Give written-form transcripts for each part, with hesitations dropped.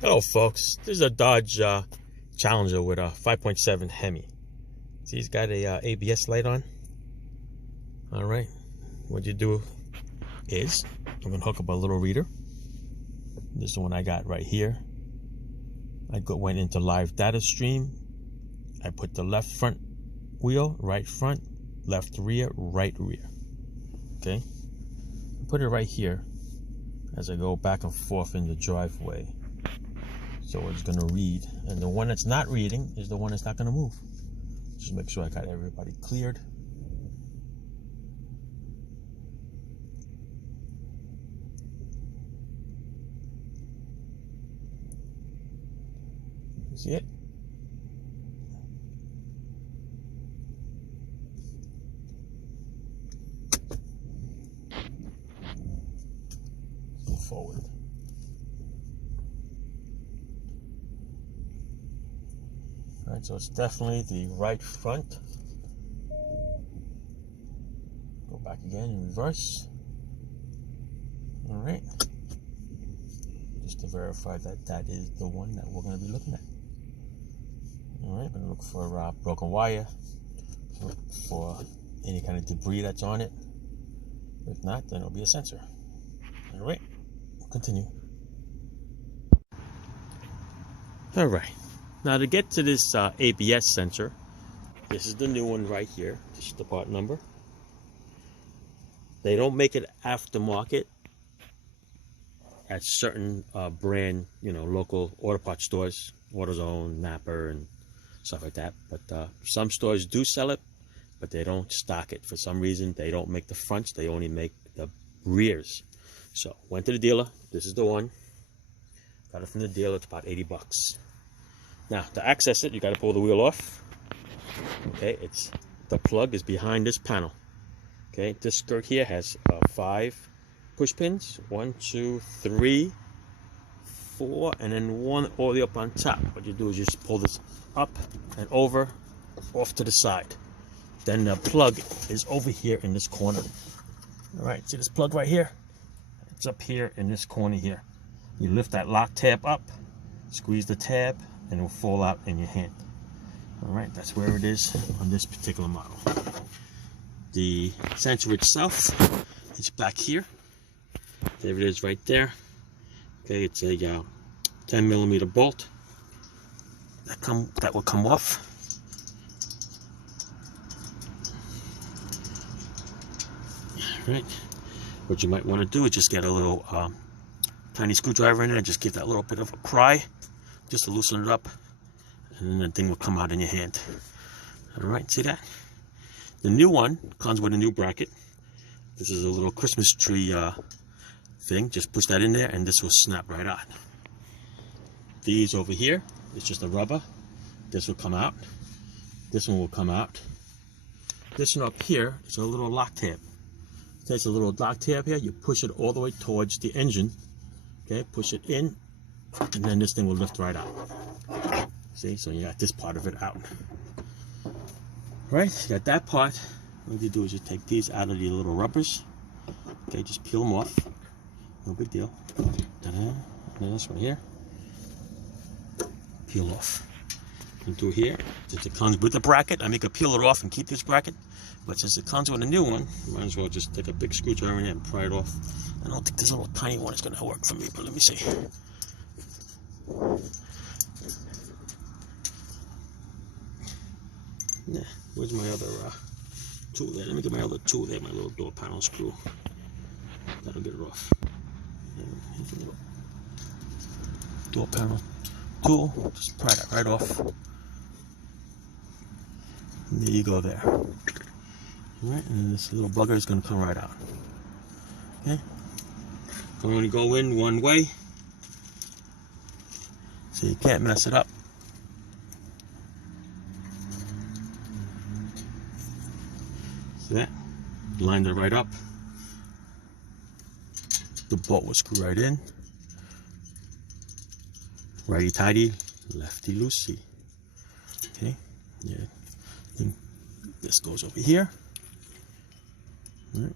Hello folks, this is a Dodge Challenger with a 5.7 Hemi. See, he's got a ABS light on. Alright, what you do is, I'm going to hook up a little reader. This is the one I got right here. Went into live data stream. I put the left front wheel, right front, left rear, right rear. Okay, put it right here as I go back and forth in the driveway. So it's going to read, and the one that's not reading is the one that's not going to move. Just make sure I got everybody cleared. See it? Go forward. Alright, so it's definitely the right front. Go back again in reverse. Alright. Just to verify that that is the one that we're going to be looking at. Alright, I'm going to look for broken wire. Look for any kind of debris that's on it. If not, then it'll be a sensor. Alright, we'll continue. Alright. Now to get to this ABS sensor, this is the new one right here. This is the part number. They don't make it aftermarket at certain brand, local auto parts stores, Autozone, Napa, and stuff like that. But some stores do sell it, but they don't stock it. For some reason, they don't make the fronts. They only make the rears. So went to the dealer. This is the one. Got it from the dealer. It's about 80 bucks. Now, to access it, you got to pull the wheel off. Okay, the plug is behind this panel. Okay, this skirt here has 5 push pins. 1, 2, 3, 4, and then 1 all the way up on top. What you do is you just pull this up and over, off to the side. Then the plug is over here in this corner. All right, see this plug right here? It's up here in this corner here. You lift that lock tab up, squeeze the tab, and it will fall out in your hand. All right, that's where it is on this particular model. The sensor itself is back here. There it is right there. Okay, it's a 10mm bolt that will come off. All right, what you might want to do is just get a little tiny screwdriver in there and just give that little bit of a pry, just to loosen it up, and then the thing will come out in your hand. All right, see that? The new one comes with a new bracket. This is a little Christmas tree thing. Just push that in there and this will snap right on. These over here, it's just a rubber. This will come out. This one will come out. This one up here is a little lock tab. There's a little lock tab here. You push it all the way towards the engine. Okay, push it in, and then this thing will lift right out. See, so you got this part of it out. Right, you got that part. What you do is you take these out of the little rubbers. Okay, just peel them off. No big deal. And then this one here. Peel off. And through here, since it comes with the bracket, I make a peel it off and keep this bracket. But since it comes with a new one, might as well just take a big screwdriver in there and pry it off. I don't think this little tiny one is going to work for me, but let me see. Yeah, where's my other tool there? Let me get my other tool there, my little door panel screw. That'll get it off. Here's a little door panel tool. Just pry that right off. And there you go there. Alright, and this little bugger is going to come right out. Okay? I'm going to go in one way, so you can't mess it up. See that? Lined it right up. The bolt will screw right in. Righty tighty, lefty loosey. Okay? Yeah. And this goes over here. All right.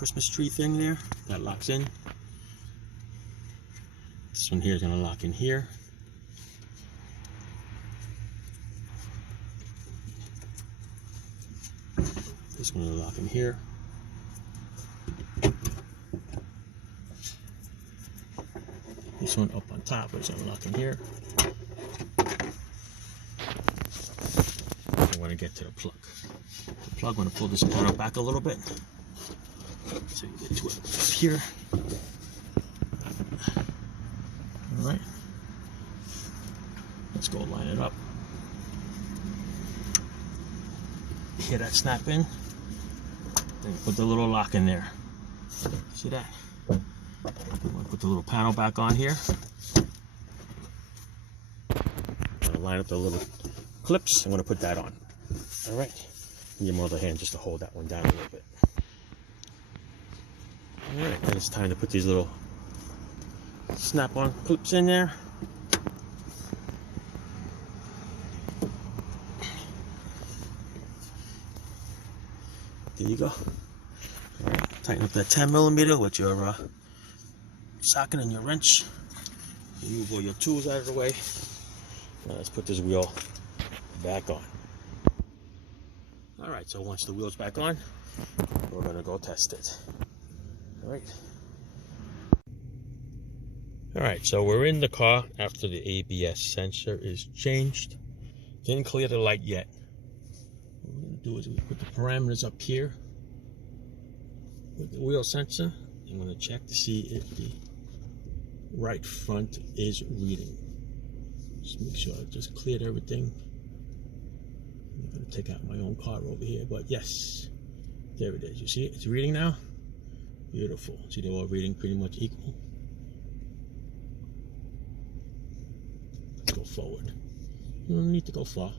Christmas tree thing there that locks in. This one here is going to lock in here. This one will lock in here. This one up on top is going to lock in here. I want to get to the plug. The plug, I'm going to pull this panel back a little bit so you get to it up here. All right. Let's go line it up. Hear that snap in? Then put the little lock in there. See that? I'm going to put the little panel back on here. I'm going to line up the little clips. I'm going to put that on. All right. Need my other hand just to hold that one down a little bit. All right. Then it's time to put these little snap-on clips in there. There you go. All right. Tighten up that 10mm with your socket and your wrench. You move all your tools out of the way. Now let's put this wheel back on. All right, so once the wheel's back on, we're gonna go test it. All right. All right, so we're in the car after the ABS sensor is changed. Didn't clear the light yet. What we're gonna do is we put the parameters up here with the wheel sensor. I'm gonna check to see if the right front is reading. Just make sure I just cleared everything. I'm going to take out my own car over here, but yes, there it is. You see it? It's reading now. Beautiful. See, they're all reading pretty much equal. Let's go forward. You don't need to go far.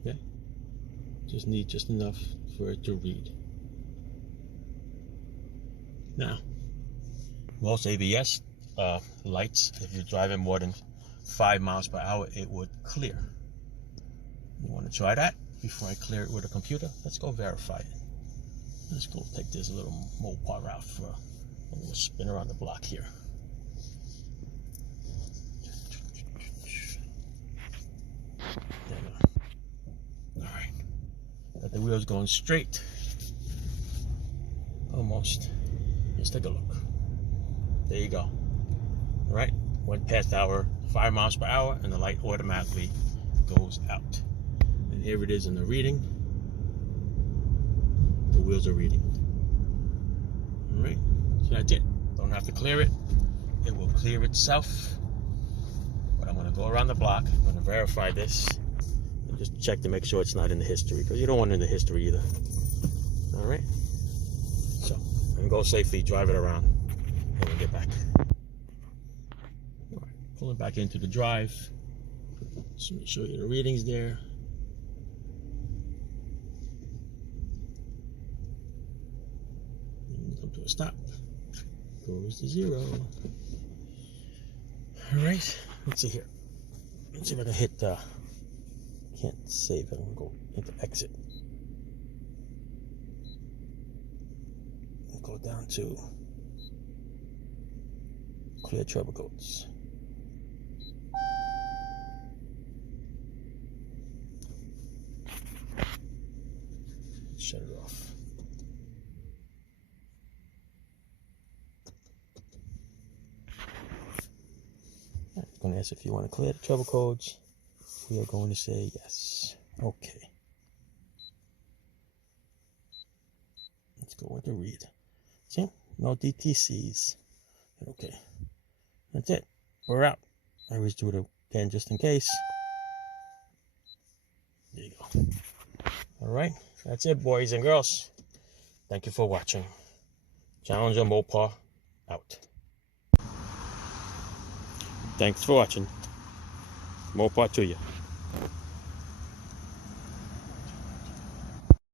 Okay? Just need just enough for it to read. Now, most ABS lights, if you're driving more than 5 miles per hour, it would clear. You want to try that before I clear it with a computer? Let's go verify it. Let's go take this little Mopar out for a little spin around the block here. There we go. All right. Got the wheels going straight. Almost. Let's take a look. There you go. All right. Went past our 5 miles per hour and the light automatically goes out. And here it is in the reading. The wheels are reading. All right, so that's it. Don't have to clear it. It will clear itself. But I'm going to go around the block. I'm going to verify this and just check to make sure it's not in the history, because you don't want it in the history either. All right. So I'm going to go safely, drive it around, and we'll get back. All right, pulling back into the drive. Just let me show you the readings there. Come to a stop. Goes to 0. All right. Let's see here. Let's see if I can hit. Can't save it. I'm gonna go into exit. I'll go down to clear trouble codes. Shut it off. I'm going to ask if you want to clear the trouble codes. We are going to say yes. Okay. Let's go with the read. See? No DTCs. Okay. That's it. We're out. I always do it again just in case. There you go. Alright. That's it, boys and girls. Thank you for watching. Challenger Mopar out. Thanks for watching. Mopar to you.